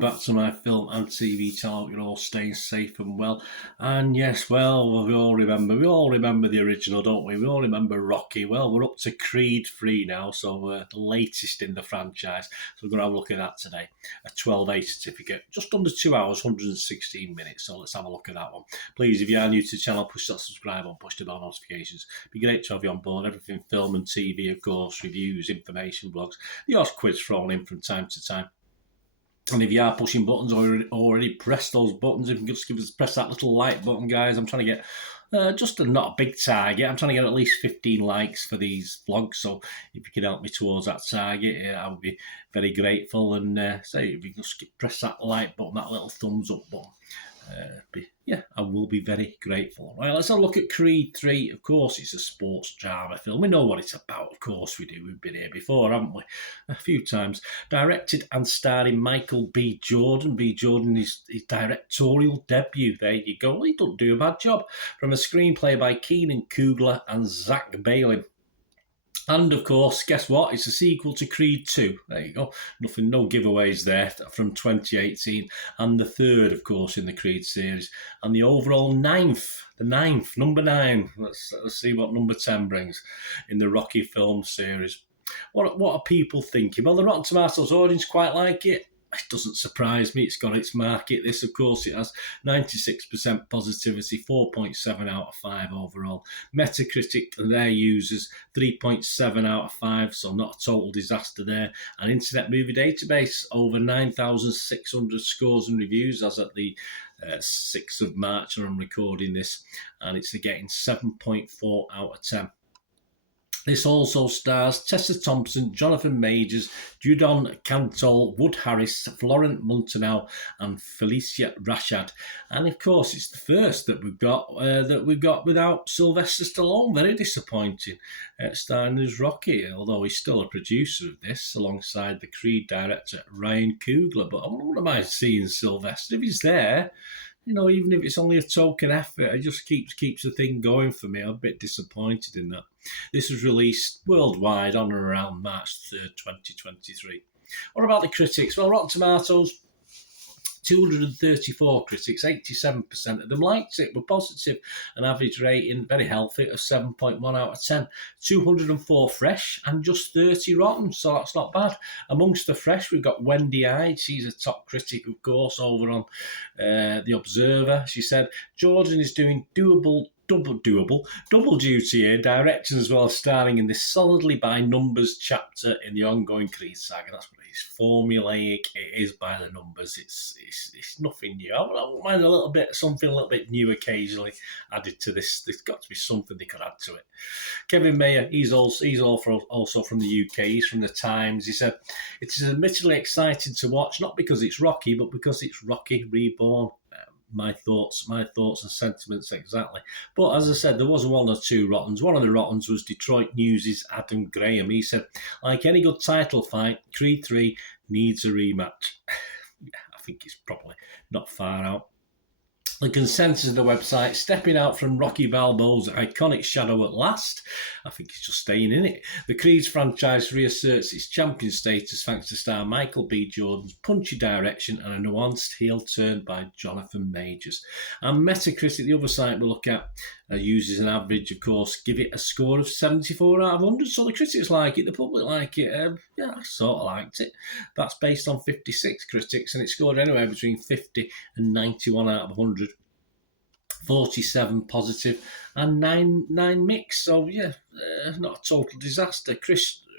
back to my film and TV channel. You're all staying safe and well. And yes, well, we all remember the original, don't we? We all remember Rocky. Well, we're up to Creed 3 now, so the latest in the franchise. So we're going to have a look at that today. A 12A certificate, just under 2 hours, 116 minutes. So let's have a look at that one. Please, if you are new to the channel, push that subscribe button, push the bell notifications. It'd be great to have you on board. Everything film and TV, of course, reviews, information, blogs. The odd quiz thrown in from time to time. And if you are pushing buttons or already press those buttons, if you can just press that little like button, guys. I'm trying to get just not a big target. I'm trying to get at least 15 likes for these vlogs. So if you can help me towards that target, I would be very grateful. And say if you can just press that like button, that little thumbs up button. I will be very grateful. Right, let's have a look at Creed 3. Of course, it's a sports drama film. We know what it's about. Of course we do. We've been here before, haven't we? A few times. Directed and starring Michael B. Jordan. B. Jordan is his directorial debut. There you go. Well, he doesn't do a bad job. From a screenplay by Keenan Coogler and Zach Bailey. And of course, guess what? It's a sequel to Creed 2. There you go. No giveaways there from 2018. And the third, of course, in the Creed series. And the overall ninth, number 9. Let's see what number 10 brings in the Rocky film series. What are people thinking? Well, the Rotten Tomatoes audience quite like it. It doesn't surprise me. It's got its market. This, of course, it has 96% positivity, 4.7 out of 5 overall. Metacritic and their users, 3.7 out of 5, so not a total disaster there. And Internet Movie Database, over 9,600 scores and reviews as at the 6th of March, and I'm recording this, and it's getting 7.4 out of 10. This also stars Tessa Thompson, Jonathan Majors, Judon Cantol, Wood Harris, Florent Montanel, and Felicia Rashad. And of course, it's the first that we've got without Sylvester Stallone. Very disappointing, starring as Rocky. Although he's still a producer of this, alongside the Creed director Ryan Coogler. But I wouldn't mind seeing Sylvester if he's there. You know, even if it's only a token effort, it just keeps the thing going for me. I'm a bit disappointed in that. This was released worldwide on and around March 3rd, 2023. What about the critics? Well, Rotten Tomatoes, 234 critics, 87% of them liked it, were positive. An average rating, very healthy, of 7.1 out of 10. 204 fresh and just 30 rotten, so that's not bad. Amongst the fresh, we've got Wendy Ide. She's a top critic, of course, over on The Observer. She said, Jordan is doing double duty here, directing as well as starring in this solidly by numbers chapter in the ongoing Creed saga. That's what it is. Formulaic, it is by the numbers. It's nothing new. I wouldn't mind something a little bit new occasionally added to this. There's got to be something they could add to it. Kevin Mayer, he's also from the UK. He's from the Times. He said, it is admittedly exciting to watch, not because it's Rocky, but because it's Rocky Reborn. My thoughts and sentiments exactly. But as I said, there was one or two rottens. One of the rottens was Detroit News' Adam Graham. He said, like any good title fight, Creed 3 needs a rematch. I think it's probably not far out. The consensus of the website, stepping out from Rocky Balboa's iconic shadow at last. I think he's just staying in it. The Creed's franchise reasserts its champion status thanks to star Michael B. Jordan's punchy direction and a nuanced heel turn by Jonathan Majors. And Metacritic, the other site we look at, uses an average, of course, give it a score of 74 out of 100. So the critics like it, the public like it. I sort of liked it. That's based on 56 critics, and it scored anywhere between 50 and 91 out of 100. 47 positive and 9 mixed. So yeah, not a total disaster. Christy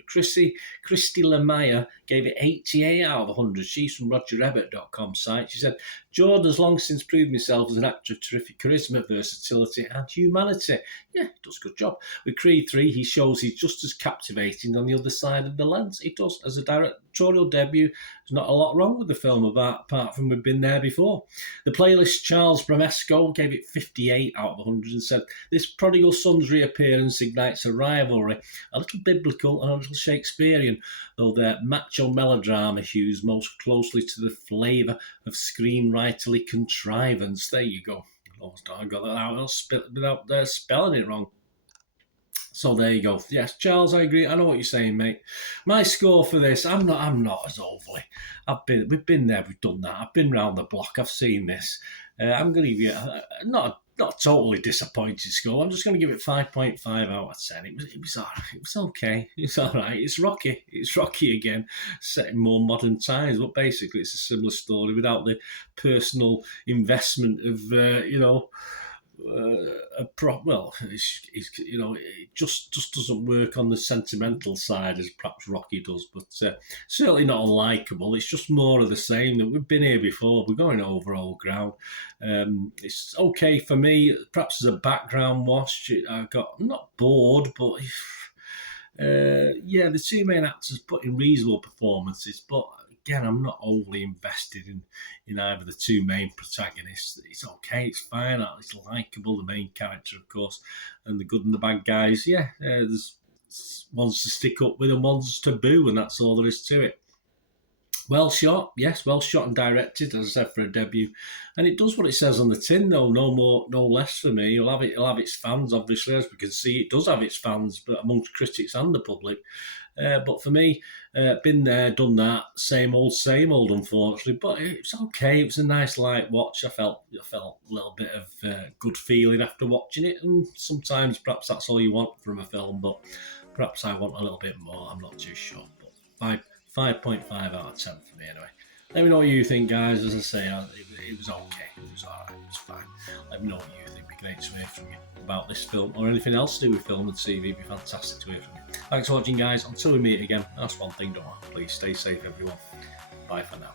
Lemire gave it 88 out of 100. She's from RogerRabbit.com site. She said, Jordan has long since proved himself as an actor of terrific charisma, versatility and humanity. Yeah, he does a good job. With Creed 3, he shows he's just as captivating on the other side of the lens. He does. As a directorial debut, there's not a lot wrong with the film apart from we've been there before. The playlist Charles Bramesco gave it 58 out of 100 and said, this prodigal son's reappearance ignites a rivalry, a little biblical and a little Shakespearean, though their macho melodrama hews most closely to the flavour of screenwriterly contrivance. There you go. I got that out without spelling it wrong. So there you go. Yes, Charles, I agree. I know what you're saying, mate. My score for this, I'm not as overly. We've been there, we've done that. I've been round the block. I've seen this. I'm going to give you not a totally disappointed score. I'm just going to give it 5.5 out of 10. It was all right. It was okay. It's all right. It's Rocky. It's Rocky again, set in more modern times. But basically, it's a similar story without the personal investment of it just doesn't work on the sentimental side as perhaps Rocky does, but certainly not unlikable. It's just more of the same. That we've been here before. We're going over old ground. It's okay for me. Perhaps as a background watch, I got I'm not bored, but yeah, the two main actors put in reasonable performances, but again, I'm not overly invested in either the two main protagonists. It's okay, it's fine, it's likeable, the main character, of course, and the good and the bad guys. Yeah, there's ones to stick up with and ones to boo, and that's all there is to it. Well shot, yes, well shot and directed, as I said, for a debut, and it does what it says on the tin, though. No more, no less for me. It'll have its fans, obviously, as we can see. It does have its fans, but amongst critics and the public. But for me, been there, done that, same old, unfortunately. But it's okay. It was a nice light watch. I felt a little bit of good feeling after watching it, and sometimes perhaps that's all you want from a film. But perhaps I want a little bit more. I'm not too sure. But 5.5 out of 10 for me anyway. Let me know what you think, guys. As I say, it was okay. It was alright. It was fine. Let me know what you think. It'd be great to hear from you about this film or anything else to do with film and TV. It'd be fantastic to hear from you. Thanks for watching, guys. Until we meet again, that's one thing, don't I? Please stay safe, everyone. Bye for now.